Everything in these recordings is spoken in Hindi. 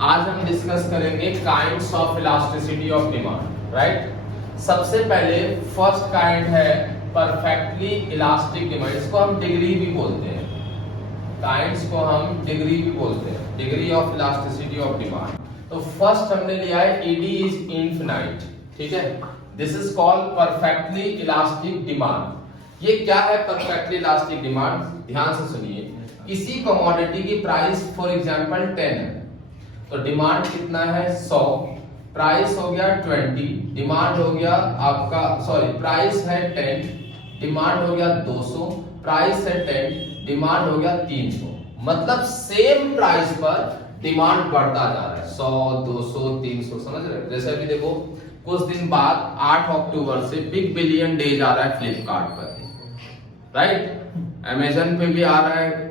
आज हम डिस्कस करेंगे kinds of elasticity of demand, right. सबसे पहले फर्स्ट काइंड है परफेक्टली इलास्टिक डिमांड। इसको हम डिग्री भी बोलते हैं, काइंड्स को हम डिग्री भी बोलते हैं, degree of elasticity of demand. तो फर्स्ट हमने लिया है ईडी इज इनफिनाइट, ठीक है। This is called perfectly elastic demand. ये क्या है परफेक्टली इलास्टिक डिमांड? ध्यान से सुनिए। किसी कमोडिटी की प्राइस फॉर एग्जांपल 10 है, तो डिमांड कितना है 100, प्राइस हो गया 20, डिमांड हो गया आपका प्राइस है 10, डिमांड हो गया 200, प्राइस है 10, डिमांड हो गया 300। मतलब सेम प्राइस पर डिमांड बढ़ता जा रहा है, 100, 200, 300, समझ रहे हो? जैसे अभी देखो कुछ दिन बाद 8 अक्टूबर से बिग बिलियन डे जा रहा है फ्लिपकार्ट पर, राइट। अमेजन पे भी आ रहा है,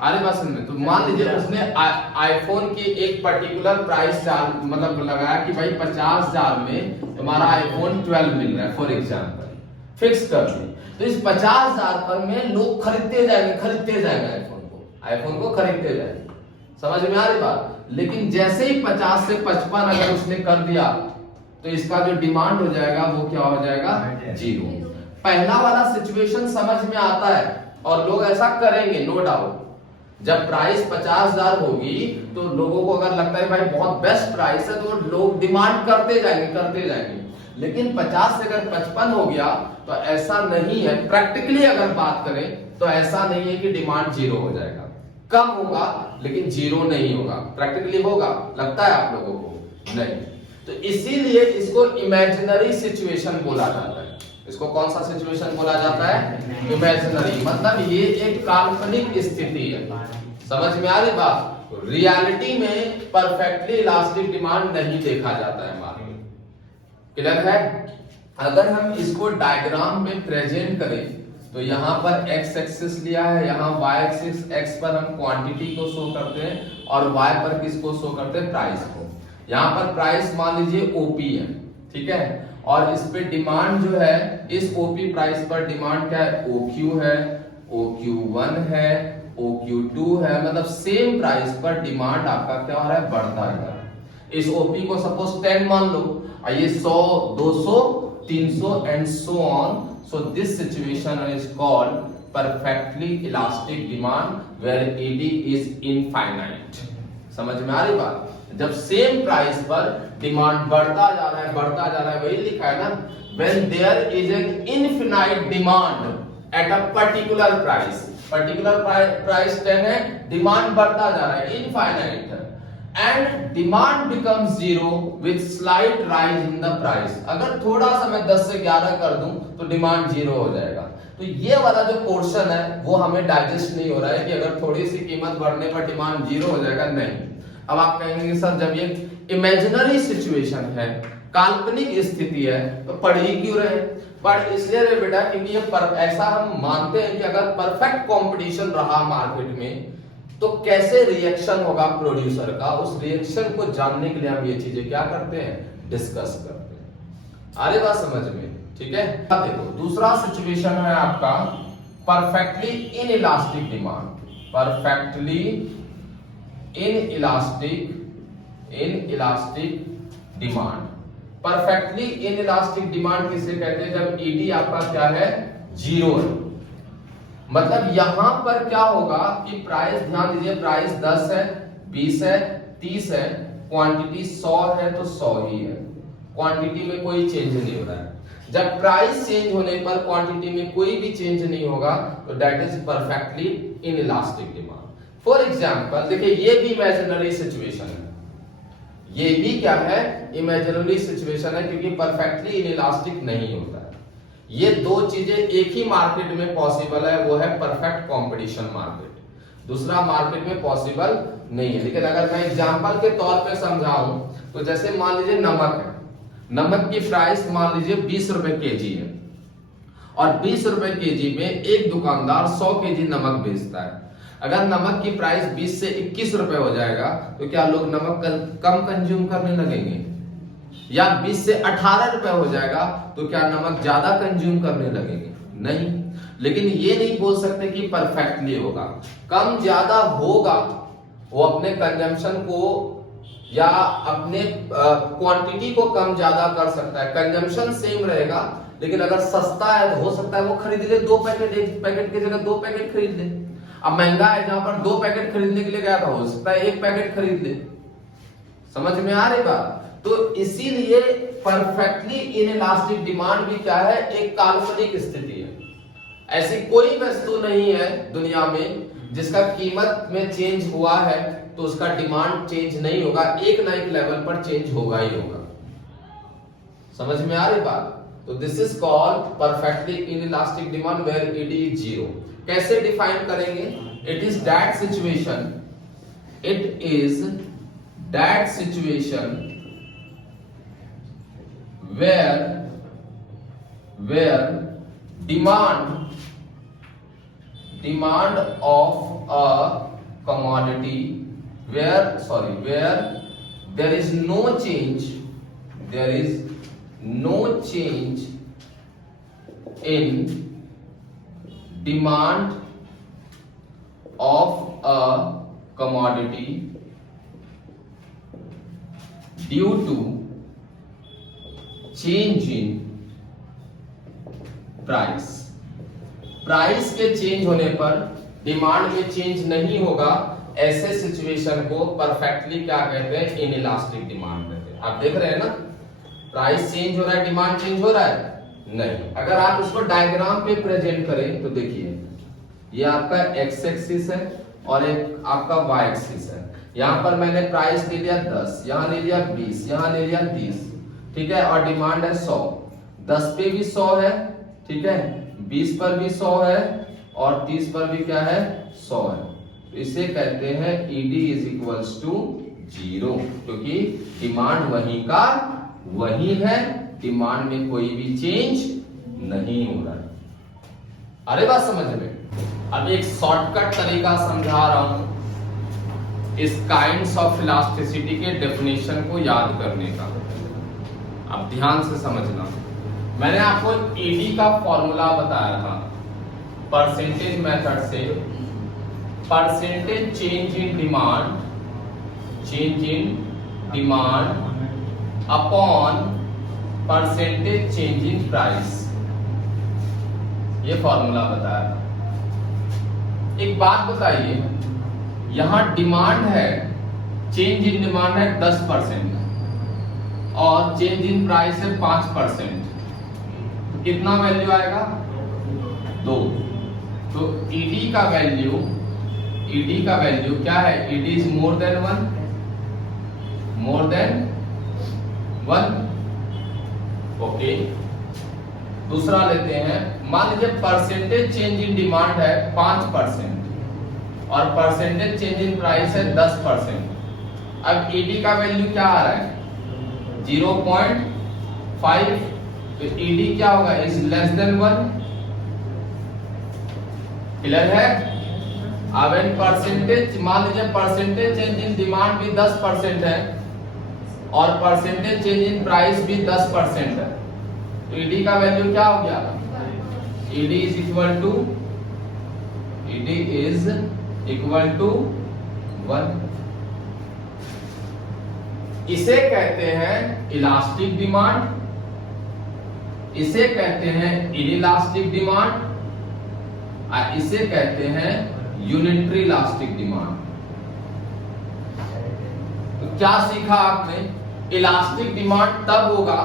अरे बात समझ में। तो मान लीजिए उसने आईफोन की एक पर्टिकुलर प्राइस मतलब लगाया कि भाई 50,000 में तुम्हारा आईफोन 12 मिल रहा है फॉर एग्जांपल, फिक्स कर दी। तो इस 50,000 पर में लोग खरीदते जाएंगे आईफोन को खरीदते जाएंगे। समझ में आ रही बात? लेकिन जैसे ही 50 से 55 अगर उसने कर दिया तो इसका जो डिमांड हो जाएगा वो क्या हो जाएगा? 0। पहला वाला सिचुएशन समझ में आता है और लोग ऐसा करेंगे, नो डाउट। जब प्राइस 50,000 होगी तो लोगों को अगर लगता है भाई बहुत बेस्ट प्राइस है तो लोग डिमांड करते जाएंगे। लेकिन 50 से अगर 55 हो गया तो ऐसा नहीं है, प्रैक्टिकली अगर बात करें तो ऐसा नहीं है कि डिमांड 0 हो जाएगा। कम होगा लेकिन 0 नहीं होगा। प्रैक्टिकली होगा, लगता है आप लोगों को? नहीं। तो इसीलिए इसको इमेजिनरी सिचुएशन बोला जाता है। इसको कौन सा सिचुएशन बोला जाता है? इमेजिनरी। मतलब ये एक काल्पनिक स्थिति है। समझ में आ रही बात? रियलिटी में परफेक्टली इलास्टिक डिमांड नहीं देखा जाता है मार्केट। क्लियर है? अगर हम इसको डायग्राम में प्रेजेंट करें तो यहाँ पर x एक्सिस लिया है, यहाँ y एक्सिस, x पर हम क्वांटिटी को शो करते हैं और y पर किसको शो करते हैं? प्राइस को। यहाँ पर प्राइस मान लीजिए OP है, ठीक है। और इस पे डिमांड जो है, इस OP प्राइस पर डिमांड क्या है? OQ है, OQ1 है, OQ2 है। मतलब सेम प्राइस पर डिमांड आपका क्या हो रहा है? बढ़ता जा रहा है। इस OP को सपोज 10 मान लो, ये 100, 200, 300 and so on. So this situation is called perfectly elastic demand where AD is infinite. समझ में आ रही बात? जब सेम प्राइस पर डिमांड बढ़ता जा रहा है, वही लिखा है ना, when there is an infinite demand at a particular price, particular price 10 है, डिमांड बढ़ता जा रहा है, infinite है, and demand becomes 0 with slight rise in the price। अगर थोड़ा सा मैं 10 से 11 कर दूं तो डिमांड 0 हो जाएगा। तो ये वाला जो पोर्शन है वो हमें डाइजेस्ट नहीं हो रहा है कि अगर थोड़ी सी कीमत बढ़ने पर डिमांड 0 हो जाएगा, नहीं। अब आप कहेंगे सर जब ये इमेजिनरी सिचुएशन है, काल्पनिक स्थिति है, तो पढ़ ही क्यों रहे? पढ़ इसलिए रहे बेटा क्योंकि ये ऐसा हम मानते हैं कि अगर परफेक्ट कंपटीशन रहा मार्केट में तो कैसे रिएक्शन होगा प्रोड्यूसर का, उस रिएक्शन को जानने के लिए हम ये चीजें क्या करते हैं? डिस्कस करते हैं। आ रही बात समझ में? ठीक है। देखो दूसरा सिचुएशन है आपका perfectly inelastic demand. Perfectly inelastic demand. Perfectly inelastic demand किसे कहते हैं? जब ईडी आपका क्या है? 0 है। मतलब यहां पर क्या होगा कि प्राइस, ध्यान दीजिए, प्राइस 10 है, 20 है, 30 है, क्वांटिटी 100 है तो 100 ही है, क्वांटिटी में कोई चेंज नहीं हो रहा है। जब प्राइस चेंज होने पर क्वांटिटी में कोई भी चेंज नहीं होगा तो that is perfectly inelastic demand. For example देखिए, ये भी इमेजिनरी सिचुएशन है, ये भी क्या है? इमेजिनरी सिचुएशन है, क्योंकि परफेक्टली इनइलास्टिक नहीं होता है। ये दो चीजें एक ही मार्केट में पॉसिबल है, वो है परफेक्ट कंपटीशन मार्केट। दूसरा मार्केट में पॉसिबल नहीं है। लेकिन अगर मैं एग्जांपल के तौर पे समझाऊं तो जैसे मान लीजिए नमक है, नमक की प्राइस मान लीजिए 20 रुपए केजी है और 20 रुपए केजी में एक दुकानदार 100 केजी नमक बेचता है। अगर नमक की प्राइस 20 से 21 रुपए हो जाएगा तो क्या लोग नमक कम कंज्यूम करने लगेंगे? या 20 से 18 रुपए हो जाएगा तो क्या नमक ज्यादा कंज्यूम करने लगेंगे? नहीं। लेकिन ये नहीं बोल सकते कि परफेक्टली होगा, कम ज्यादा होगा, वो अपने कंजम्पशन को या अपने क्वांटिटी को कम ज्यादा कर सकता है, कंजम्पशन सेम रहेगा, लेकिन अगर सस्ता है तो हो सकता है वो खरीद ले 2 पैकेट, 1 पैकेट की जगह 2 पैकेट खरीद ले। अब महंगा है, जहां पर 2 पैकेट खरीदने के लिए गया था हो सकता है 1 पैकेट खरीद ले। समझ में आ रही बात? तो इसीलिए परफेक्टली इनइलास्टिक डिमांड भी क्या है, एक काल्पनिक स्थिति है। ऐसी कोई वस्तु नहीं है दुनिया में जिसका कीमत में चेंज हुआ है तो उसका डिमांड चेंज नहीं होगा, एक ना एक लेवल पर चेंज होगा ही होगा। समझ में आ रही बात? तो this is called perfectly inelastic demand where ED is zero. कैसे डिफाइन करेंगे? It is that situation, it is that situation where demand of a commodity where there is no change in demand of a commodity due to change in price के चेंज होने पर डिमांड में चेंज नहीं होगा, ऐसे सिचुएशन को परफेक्टली क्या कहते हैं, इनइलास्टिक डिमांड कहते हैं। आप देख रहे हैं ना, प्राइस चेंज हो रहा है, डिमांड चेंज हो रहा है नहीं। अगर आप इसको डायग्राम पे प्रेजेंट करें तो देखिए, ये आपका एक्स एक्सिस है और एक आपका वाई एक्सिस है। यहां पर मैंने प्राइस ले लिया 10, यहां ले लिया 20, यहां ले लिया 30, ठीक है, और डिमांड है 100। 10 पे भी 100 है, ठीक है, 20 पर भी 100 है और 30 पर भी क्या है, 100 है। तो इसे कहते हैं ईडी इज इक्वल्स टू 0, क्योंकि डिमांड वही का वही है, डिमांड में कोई भी चेंज नहीं हो रहा है। अरे बात समझ में? अब एक शॉर्टकट तरीका समझा रहा हूं इस काइंड्स ऑफ इलास्टिसिटी के डेफिनेशन को याद करने का। अब ध्यान से समझना, मैंने आपको ईडी का फॉर्मूला बताया था परसेंटेज मेथड से, percentage change in demand upon percentage change in price, ये फॉर्मूला बताया था। एक बात बताइए, यहां डिमांड है, चेंज इन डिमांड है 10% और चेंज इन प्राइस है 5%, कितना वैल्यू आएगा, 2। तो ईडी का वैल्यू क्या है, ED is more then 1, okay. दूसरा लेते हैं, मान लीजिए परसेंटेज चेंज इन डिमांड है 5% और परसेंटेज चेंज इन प्राइस है 10%। अब ईडी का वैल्यू क्या आ रहा है, 0.5, तो ईडी क्या होगा, इज लेस देन 1। क्लियर है? अब इन परसेंटेज, मान लीजिए परसेंटेज चेंज इन डिमांड भी 10% है और परसेंटेज चेंज इन प्राइस भी 10% है, तो ईडी का वैल्यू क्या हो गया, ईडी इज इक्वल टू 1। इसे कहते हैं इलास्टिक डिमांड, इसे कहते हैं इनइलास्टिक डिमांड, और इसे कहते हैं यूनिटरी इलास्टिक डिमांड। तो क्या सीखा आपने, इलास्टिक डिमांड तब होगा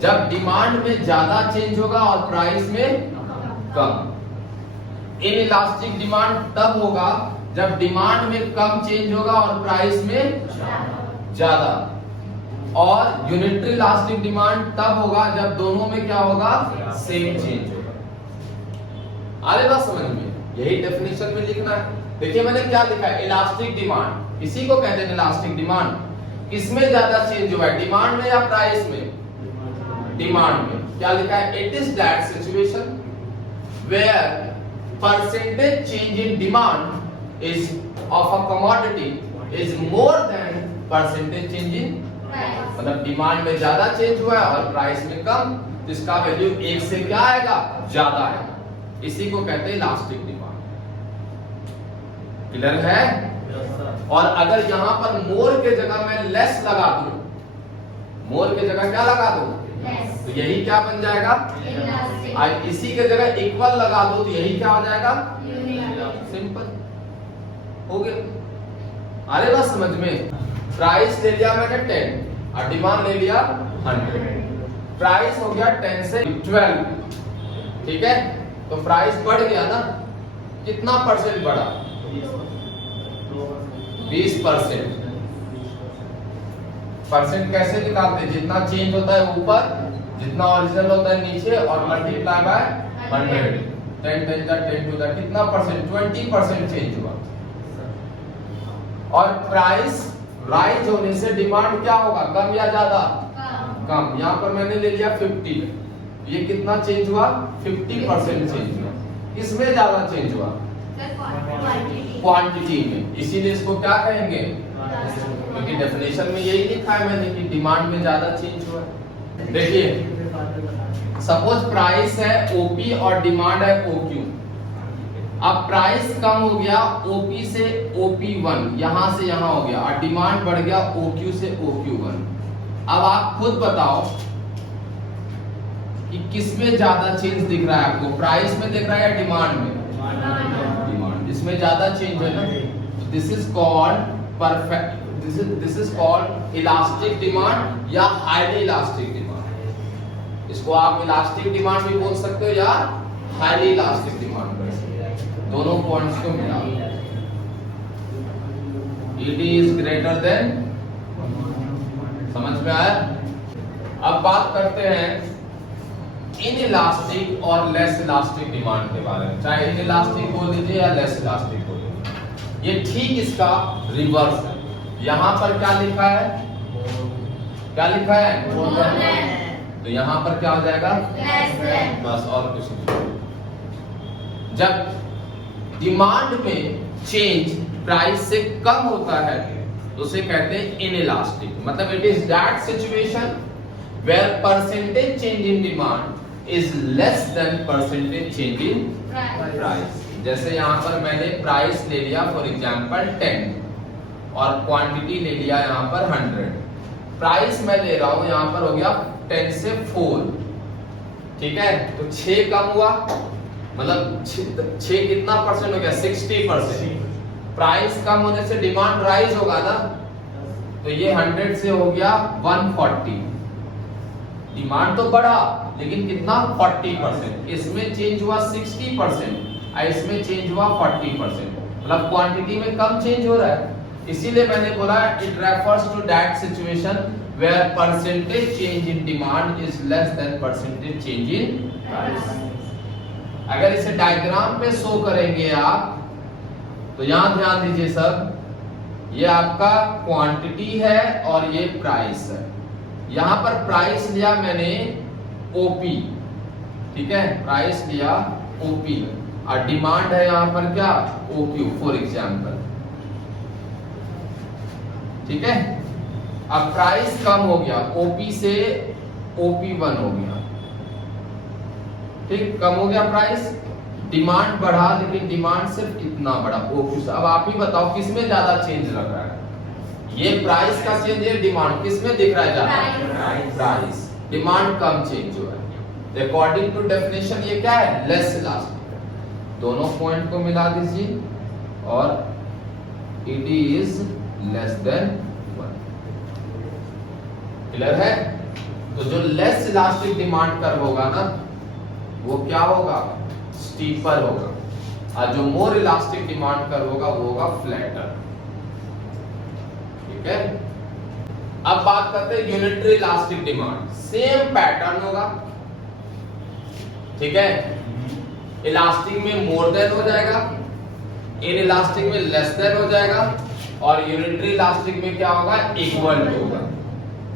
जब डिमांड में ज्यादा चेंज होगा और प्राइस में कम। इनइलास्टिक डिमांड तब होगा जब डिमांड में कम चेंज होगा और प्राइस में ज्यादा। और यूनिटरी इलास्टिक डिमांड तब होगा जब दोनों में क्या होगा, सेम चेंज होगा। आगे बात समझ में? यही डेफिनेशन में लिखना है। देखिए मैंने क्या लिखा है, इलास्टिक डिमांड, इसी को कहते हैं इलास्टिक डिमांड। किसमें ज्यादा चेंज हुआ है, डिमांड में या प्राइस में? डिमांड में। क्या लिखा है, it is that situation where percentage change in demand is of a commodity is more than percentage change in, मतलब डिमांड में ज्यादा चेंज हुआ है और प्राइस में कम, तो इसका वैल्यू 1 से क्या आएगा, ज्यादा आएगा। इसी को कहते हैं इलास्टिक डिमांड। क्लियर है? और अगर यहाँ पर मोर के जगह मैं लेस लगा दूं, मोर के जगह क्या लगा दूं, तो यही क्या बन जाएगा, आज इसी के जगह इक्वल लगा दो तो यही क्या हो जाएगा, सिंपल हो गया। अरे बस समझ में, प्राइस ले लिया मैंने 10 और डिमांड ले लिया 100, प्राइस हो गया 10 से 12, ठीक है। तो प्राइस बढ़ गया ना, कितना परसेंट बढ़ा, 20%। परसेंट कैसे निकालते हैं, जितना चेंज होता है ऊपर, जितना ओरिजिनल होता है नीचे, और मल्टीप्लाई बाय 100, 10 10 10 कितना परसेंट, 20% चेंज हुआ। और प्राइस राइज होने से डिमांड क्या होगा, कम या ज्यादा, कम। यहाँ पर मैंने ले लिया 50, ये कितना चेंज हुआ, 50% चेंज हुआ। इसमें ज्यादा चेंज हुआ क्वांटिटी में, इसीलिए इसको क्या कहेंगे, क्योंकि डेफिनेशन में यही लिखा है मैंने कि डिमांड में ज्यादा चेंज हुआ। देखिए सपोज प्राइस है ओपी और डिमांड है ओक्यू। अब प्राइस कम हो गया ओपी से OP1, यहां से यहां हो गया, और डिमांड बढ़ गया OQ से OQ1। अब आप खुद बताओ कि किसमें ज्यादा चेंज दिख रहा है आपको, प्राइस में दिख रहा है या डिमांड में, डिमांड, इसमें ज्यादा चेंज है ना। This is called perfect, this is called elastic demand या हाईली इलास्टिक डिमांड। इसको आप इलास्टिक डिमांड भी बोल सकते हो या हाईली इलास्टिक डिमांड बोल सकते हो, दोनों पॉइंट्स को मिला। ED इज ग्रेटर देन, समझ में आया। अब बात करते हैं इनइलास्टिक और लेस इलास्टिक डिमांड के बारे में, चाहे इनइलास्टिक बोल दीजिए या लेस इलास्टिक बोल दीजिए। ये ठीक इसका रिवर्स है। यहाँ पर क्या लिखा है, क्या लिखा है, तो यहाँ पर क्या हो जाएगा, बस, और कुछ नहीं। जब डिमांड में चेंज प्राइस से कम होता है तो उसे कहते हैं इनइलास्टिक, मतलब it is that situation where percentage change in demand is less than percentage change in price. जैसे यहाँ पर मैंने प्राइस ले लिया फॉर एग्जांपल 10 और क्वांटिटी ले लिया यहाँ पर 100। प्राइस मैं ले रहा हूँ यहाँ पर हो गया 10 से 4, ठीक है, तो 6 कम हुआ, मतलब 6 कितना परसेंट हो गया, 60%। प्राइस कम होने से डिमांड राइज होगा ना, तो ये 100 से हो गया 140। डिमांड तो बढ़ा लेकिन कितना, 40%। इसमें चेंज हुआ 60%, इसमें चेंज हुआ 40%, मतलब क्वांटिटी में कम चेंज हो रहा है। इसीलिए मैंने बोला it refers to that situation where percentage change in demand is less than percentage change in price. अगर इसे डायग्राम पे शो करेंगे आप, तो यहां ध्यान दीजिए सर, ये आपका क्वांटिटी है और ये प्राइस है। यहां पर प्राइस लिया मैंने ओपी, ठीक है, प्राइस लिया ओपी, और डिमांड है यहां पर क्या, ओक्यू फॉर एग्जांपल, ठीक है। अब प्राइस कम हो गया, ओपी से OP1 हो गया, ठीक, कम हो गया प्राइस, डिमांड बढ़ा लेकिन डिमांड सिर्फ इतना बढ़ा OQ से। अब आप ही बताओ किसमें ज्यादा चेंज लग रहा है, ये प्राइस का चेंज है, डिमांड किसमें दिख रहा है ज्यादा, प्राइस। डिमांड कम चेंज हुआ है, अकॉर्डिंग टू डेफिनेशन ये क्या है, लेस इलास्टिक। दोनों पॉइंट को मिला दीजिए और ED is less then 1, clear है। तो जो लेस इलास्टिक डिमांड कर्व होगा ना, वो क्या होगा, स्टीपर होगा, और जो मोर इलास्टिक डिमांड कर्व होगा वो होगा फ्लैटर, ठीक है। अब बात करते हैं unitary elastic demand, same pattern होगा, ठीक है। इलास्टिक में मोर देन हो जाएगा, इन इलास्टिक में लेस देन हो जाएगा, और यूनिटरी इलास्टिक में क्या होगा, इक्वल टू होगा।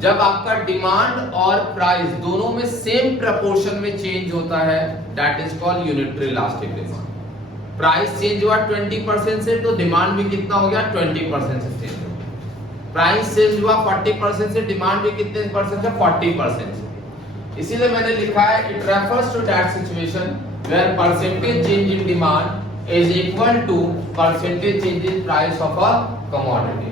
जब आपका डिमांड और प्राइस दोनों में सेम प्रपोर्शन में चेंज होता है, that is called unitary elastic demand. Price change हुआ 20% से, तो डिमांड भी कितना हो गया, 20% से चेंज हो गया। प्राइस चेंज हुआ 40% से, डिमांड भी कितने परसेंट से, 40% से। इसीलिए मैंने लिखा है it refers to that situation where percentage change in demand is equal to percentage change in price of a commodity.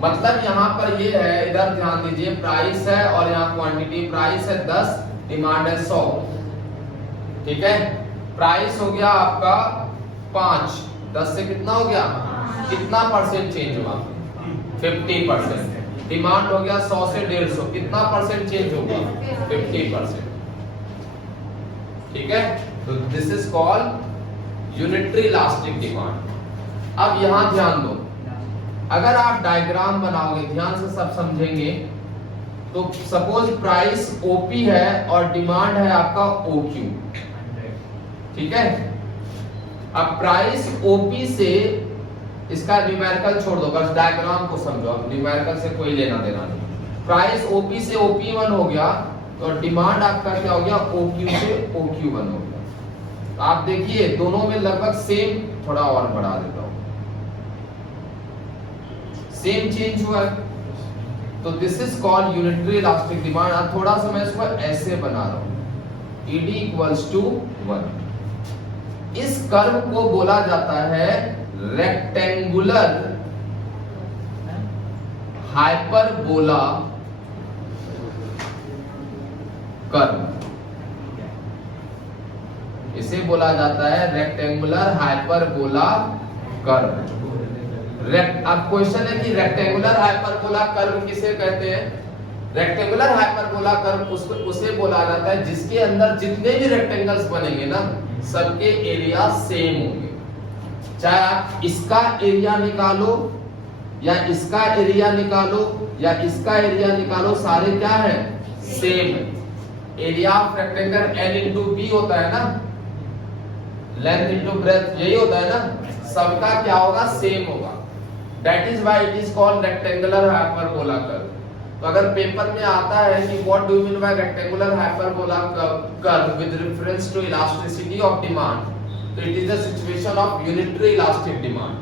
मतलब यहां पर ये है, इधर ध्यान दीजिए, प्राइस है और यहाँ क्वांटिटी। प्राइस है 10, डिमांड है 100, ठीक है। प्राइस हो गया आपका 5, 10 से कितना हो गया, कितना परसेंट चेंज हुआ, 50%। डिमांड हो गया 100 से 150, कितना परसेंट चेंज होगा, 50%, ठीक है। तो this is called unitary elastic demand. अब यहां ध्यान दो, अगर आप डायग्राम बनाओगे, ध्यान से सब समझेंगे, तो सपोज प्राइस ओपी है और डिमांड है आपका ओक्यू, ठीक है। अब प्राइस ओपी से, इसका न्यूमेरिकल छोड़ दो, बस डायग्राम को समझो, अब न्यूमेरिकल से कोई लेना देना नहीं। प्राइस ओपी से ओपी1 हो गया, तो डिमांड आपका क्या हो गया, ओक्यू से ओक्यू1 हो गया। तो आप देखिए दोनों में लगभग सेम, थोड़ा और बढ़ा देता हूं, सेम चेंज हुआ है। तो this is called unitary elastic demand. अब थोड़ा सा मैं इसको ऐसे बना रहा हूं, ED इक्वल्स टू 1। इस कर्व को बोला जाता है रेक्टेंगुलर हाइपरबोला कर्व। इसे बोला जाता है रेक्टेंगुलर हाइपरबोला कर्व। अब क्वेश्चन है कि रेक्टेंगुलर हाइपरबोला कर्व किसे कहते हैं। रेक्टेंगुलर हाइपरबोला कर्व उसे बोला जाता है जिसके अंदर जितने भी रेक्टेंगल्स बनेंगे ना, सबके एरिया सेम होंगे। चाहे आप इसका एरिया निकालो या इसका एरिया निकालो या इसका एरिया निकालो, सारे क्या है, सेम है। Area of rectangle L into b होता है ना, लेंथ इंटू ब्रेथ, यही होता है ना, सबका क्या होगा, सेम होगा। That is why it is called rectangular hyperbola curve. तो अगर पेपर में आता है कि what do you mean by rectangular hyperbola curve with reference to elasticity of demand, so it is a situation of unitary elastic demand,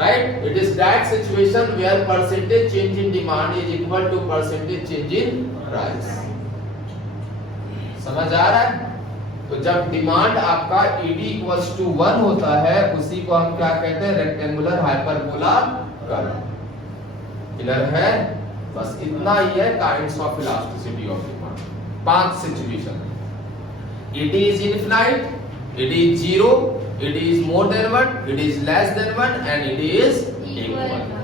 right? It is that situation where percentage change in demand is equal to percentage change in price. समझ आ रहा है। तो जब डिमांड आपका ED इक्वल्स टू 1 होता है, उसी को हम क्या कहते हैं, रेक्टेंगुलर हाइपरबोला कर्व। क्लियर है। बस इतना ही है kinds of elasticity of demand. 5 situation, ED is infinite, ED is 0, ED is more then 1, ED is less then 1 and ED is equal.